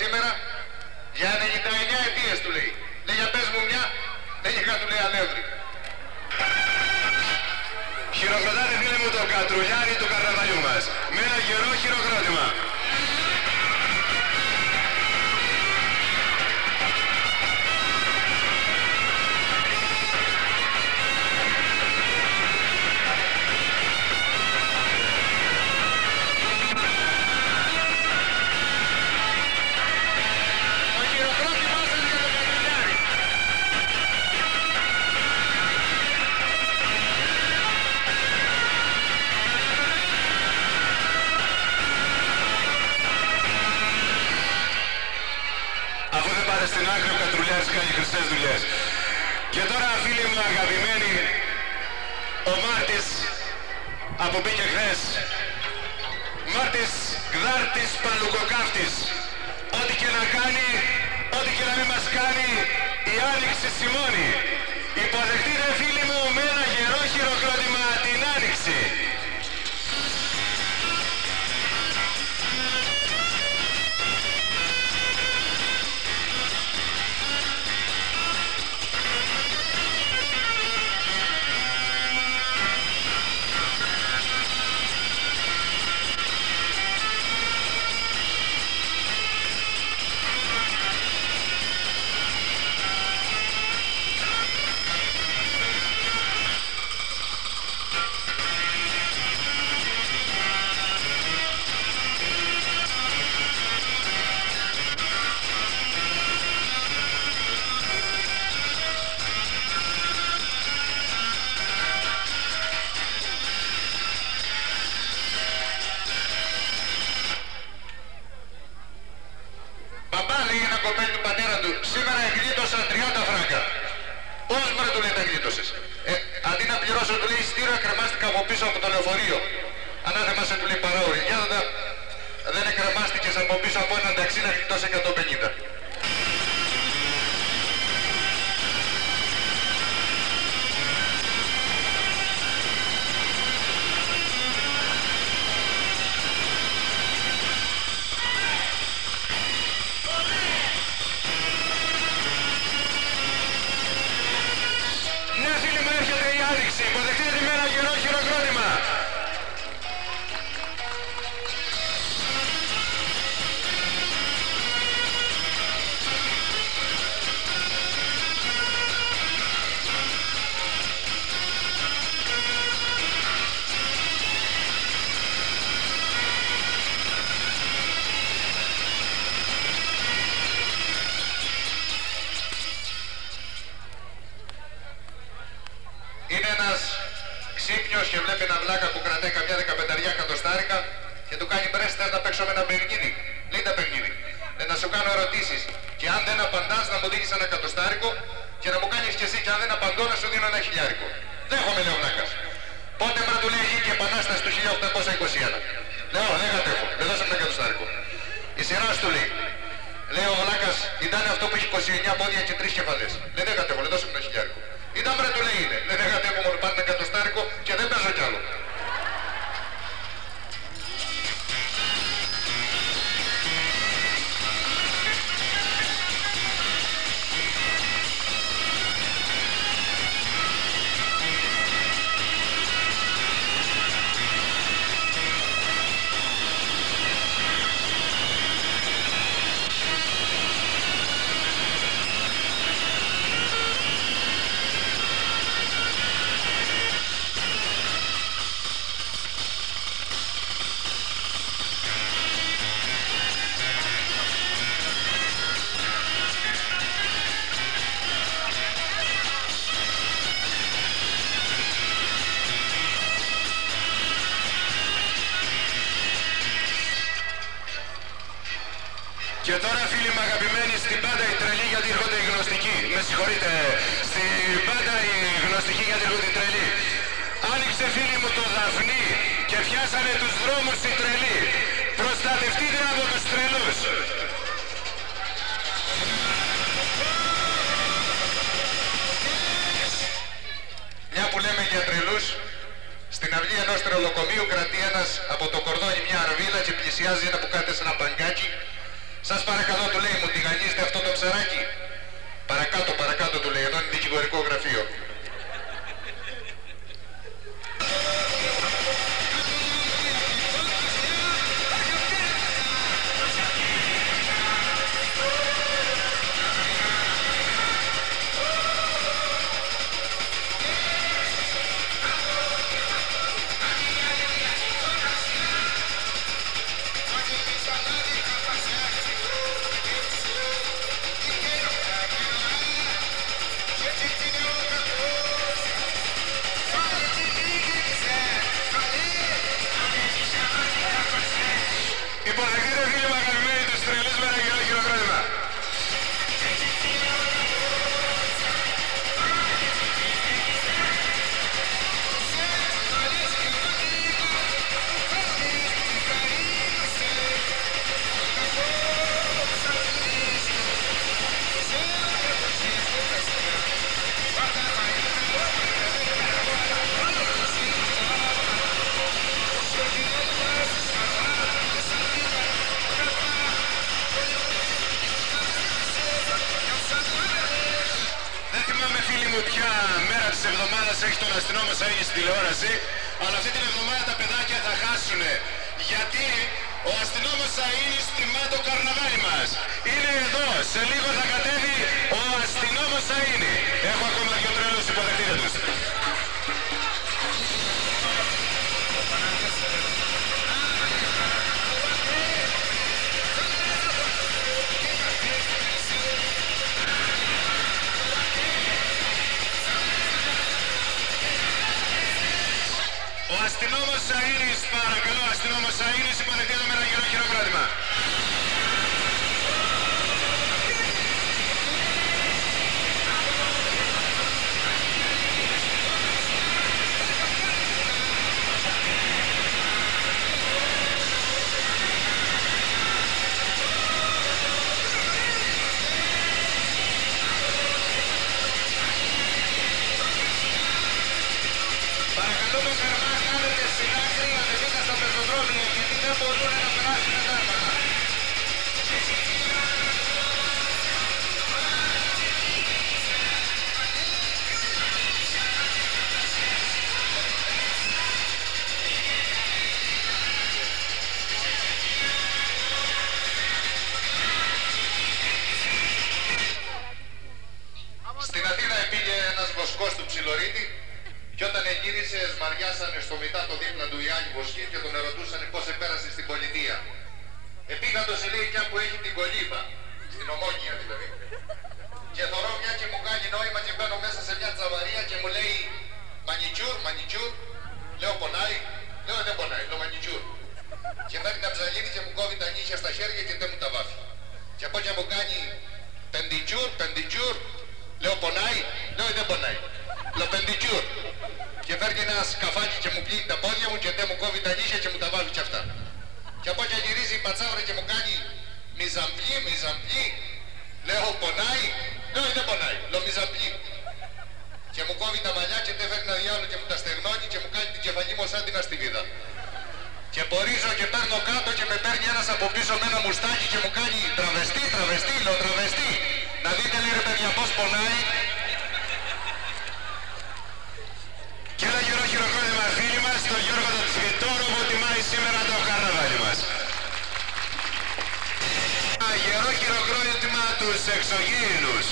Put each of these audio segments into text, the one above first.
σήμερα για 99 αιτίες του λέει. Λέει για πες μου μια, δεν είχε κάτι του λέει αλεύρι. Χειροκροτάτε φίλοι μου το κατρουλιάρι του καρναβαλιού μας. Με ένα γερό χειροκρότημα. Στην άκρη ο Κατρουλιάρης κάνει χρυσές δουλειές. Και τώρα φίλοι μου αγαπημένοι, ο Μάρτης από μπήκε χθες, Μάρτης Γδάρτης Παλουκοκάφτης, ό,τι και να κάνει, ό,τι και να μην μας κάνει, η Άνοιξη σημώνει. Υποδεχτείτε φίλοι μου με ένα γερό χειροκρότημα την Άνοιξη. Σήμερα εκδίδωσα 30 φράγκα. Πώς μωρέ του λέει τα εκδίδωσες? Αντί να πληρώσω του λέει εισιτήριο, κρεμάστηκα από πίσω από το λεωφορείο. Ανάθεμα σε του λέει παράωρη. Για να δεν εκρεμάστηκες από πίσω από έναν ταξί να εκτός 150. Υποδεχτείτε με ένα γερό χειροκρότημα. Είναι ένας ξύπνιος και βλέπει ένα βλάκα που κρατάει καμιά 15 εκατοστάρικα και του κάνει μπρες, θες να παίξω με ένα παιχνίδι? Λέει τα παιχνίδι. Να σου κάνω ερωτήσεις και αν δεν απαντάς να μου δίνεις ένα εκατοστάρικο και να μου κάνεις και εσύ και αν δεν απαντώ να σου δίνω ένα χιλιάρικο. Δέχομαι λέει ο βλάκας. Πότε πρέπει να του λέει γίνει η επανάσταση του 1821? Λέω δεν κατέχω, δεν δώσαμε ένα εκατοστάρικο. Η σειρά του λέει. Λέει ο βλάκας ήταν αυτό που έχει 29 πόδια και 3 κεφαλές. Λέει δεν κατέχω, δεν δώσαμε ένα χιλιάρικο. Ήταν μπρε του λέει είναι. Δεν κατέχω μόνο πάρει ένα εκατοστάρικο και δεν παίζω κι άλλο. Και τώρα φίλοι μου αγαπημένοι, στην πάντα οι τρελοί γιατί έρχονται οι γνωστικοί. Με συγχωρείτε, στην πάντα οι γνωστικοί γιατί έρχονται οι τρελοί. Άνοιξε φίλοι μου το Δαφνί και πιάσανε τους δρόμους οι τρελοί. Προστατευτείτε από τους τρελούς. Μια που λέμε για τρελούς, στην αυλή ενός τρελοκομείου κρατεί ένας από το κορδόνι μια αρβίλα και πλησιάζει ένα που κάθεται σε ένα μπαγκάκι. Σας παρακαλώ της εβδομάδας έχει τον αστυνόμο Σαΐνη στην τηλεόραση, αλλά αυτή την εβδομάδα τα παιδάκια θα χάσουνε. Γιατί ο αστυνόμος Σαΐνης τιμά το καρναβάλι μας. Είναι εδώ, σε λίγο θα κατέβει ο αστυνόμος Σαΐνη. Έχω ακόμα δύο τρέλους, υποδεχτείτε τους. Ο αστυνόμος Σαΐνης, παρακαλώ, αστυνόμος Σαΐνης, υποδεχτείτε με ένα γερό χειροκρότημα. Παρακαλούμε θερμά, κάνετε συνάκρη, ανεβείτε στα πεζοδρόμια, γιατί δεν μπορούν να περάσουν τα τάρματα. Στην Αθήνα πήγε ένας βοσκός του Ψιλορίτη και όταν γύρισε σμαριάσανε στο μητά το δίπλα του Ιάννη Βοσκή και τον ερωτούσαν πώς επέρασε στην πολιτεία. Πήγα το σε λέει που έχει την κολύμπα, στην Ομόνια δηλαδή. Και θωρώ μια και μου κάνει νόημα και μπαίνω μέσα σε μια τσαβαρία και μου λέει μανιτσούρ, λέω πονάει, λέω δεν πονάει, το μανιτσούρ. Και παίρνει τα ψαλίδι και μου κόβει τα νύχια στα χέρια και δεν μου τα βάφει. Και από και μου κάνει πεντιτσούρ, λέω πονάει, λέω δεν πονάει. Λέω πεντιτσούρ. Και φέρνει ένα σκαφάκι και μου πλύνει τα πόδια μου και δεν μου κόβει τα νύχια και μου τα βάφει και αυτά. Και από και γυρίζει η πατσάβρα και μου κάνει μιζαμπλί, λέω πονάει, λέω δεν πονάει, λέω μιζαμπλί. Και μου κόβει τα μαλλιά και δεν φέρνει ένα διάολο και μου τα στεγνώνει και μου κάνει την κεφαλή μου σαν την αστιβίδα. Και πορίζω και παίρνω κάτω και με παίρνει ένας από πίσω με ένα μουστάκι και μου κάνει τραβεστή, λέω τραβεστή. Να δείτε λέει ρε παιδιά πώς πονάει. Και ένα γερό χειροκρότημα φίλοι μας, τον Γιώργο τον Τσβιτόρο που τιμάει σήμερα το καρναβάλι μας. Ένα γερό χειροκρότημα τους εξωγήινους.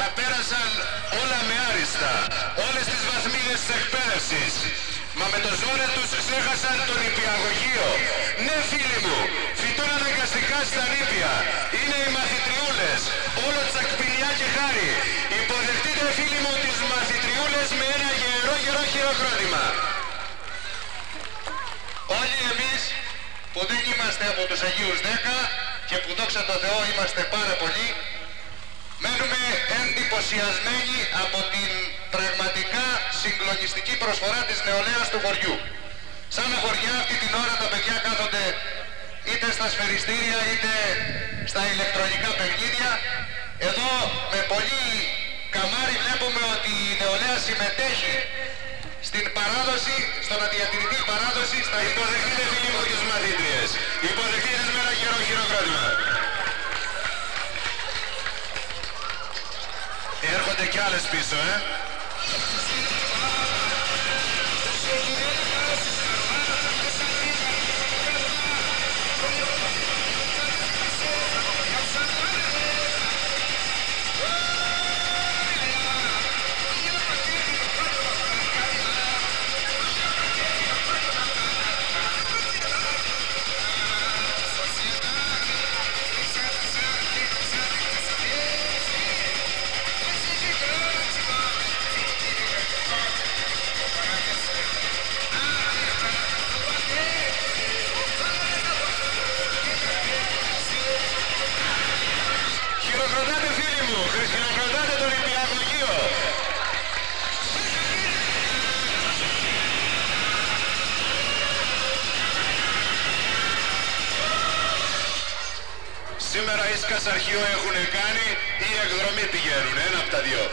Τα πέρασαν όλα με άριστα, όλες τις βαθμίδες της εκπαίδευσης. Μα με το ζόρι τους ξέχασαν τον νηπιαγωγείο. Ναι φίλοι μου, φυτούν αναγκαστικά στα νήπια. Είναι οι μαθητριούλες, όλο τσακπινιά και χάρη. Υποδεχτείτε φίλοι μου τις μαθητριούλες με ένα γερό χειροκρότημα. Όλοι εμείς που δεν είμαστε από τους Αγίους 10 και που δόξα τω Θεώ είμαστε πάρα πολλοί, μένουμε εντυπωσιασμένοι από την πραγματικά συγκλονιστική προσφορά της νεολαίας του χωριού. Σαν τα χωριά αυτή την ώρα τα παιδιά κάθονται είτε στα σφαιριστήρια είτε στα ηλεκτρονικά παιχνίδια. Εδώ με πολύ καμάρι βλέπουμε ότι η νεολαία συμμετέχει στην παράδοση, στο να διατηρηθεί η παράδοση στα υποδεχτείτε φίλοι μου τις μαθήτριες. Υποδεχτείτε με ένα γερό χειροκρότημα. Έρχονται κι άλλες πίσω, Χειροκροτάτε φίλοι μου, χειροκροτάτε τον νηπιαγωγείο. Σήμερα ή σκασαρχείο έχουν κάνει ή εκδρομή πηγαίνουν, ένα από τα δυο.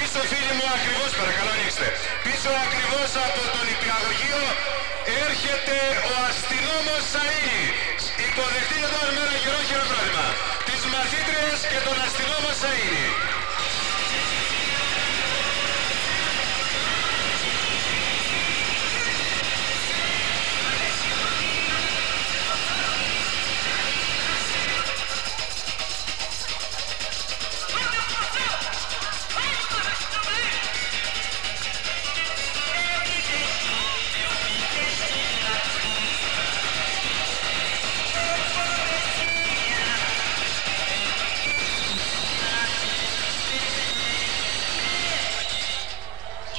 Πίσω φίλοι μου ακριβώς, παρακαλώ ανοίξτε, πίσω ακριβώς από τον νηπιαγωγείο έρχεται ο αστυνόμος Σαΐνη. Υποδεχτείτε τώρα με ένα γερό χειροκρότημα τις μαθήτριες και τον αστυνόμο Σαΐνη.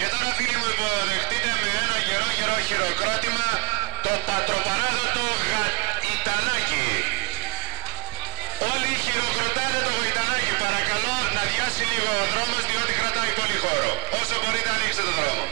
Και τώρα φίλοι μου υποδεχτείτε με ένα γερό χειροκρότημα το πατροπαράδοτο Γαϊτανάκι. Όλοι χειροκροτάτε το Γαϊτανάκι. Παρακαλώ να διάσει λίγο ο δρόμος διότι κρατάει πολύ χώρο. Όσο μπορείτε ανοίξτε το δρόμο.